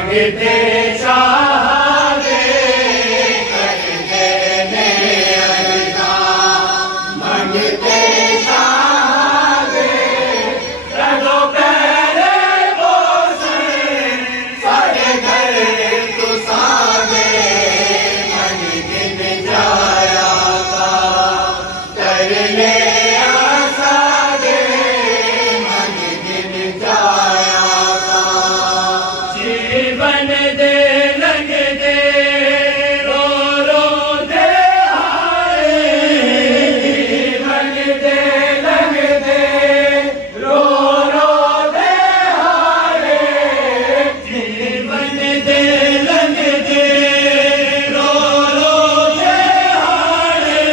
मांगते चाहे कर देने अरदास, मांगते चाहे रगो पैरे पोषण साढ़े घर तू सागे मन गिन जाया का कर ले आसागे मन गिन जाया का जीवन दे लग दे रो रो दे हारे जीवन दे लग दे रो रो दे हारे जीवन दे लग दे रो रो दे हारे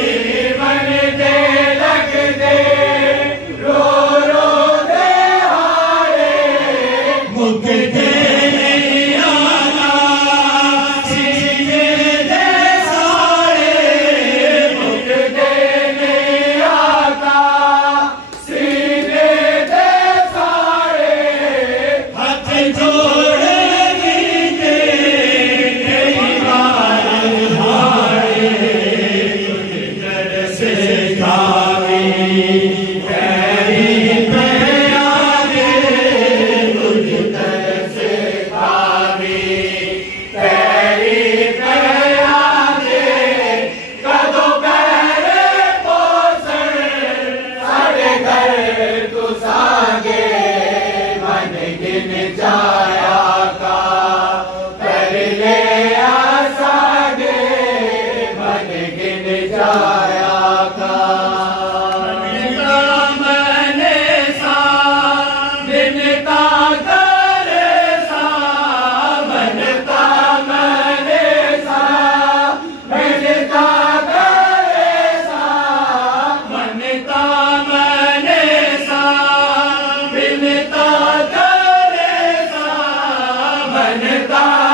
जीवन दे लग दे रो रो दे हारे मुक्ति जाया का कर ले आसागे मन गिन जाया का मने सा बिनता करे सा बनता मने सा बिनता करे सा मनता मने सा बिनता बनता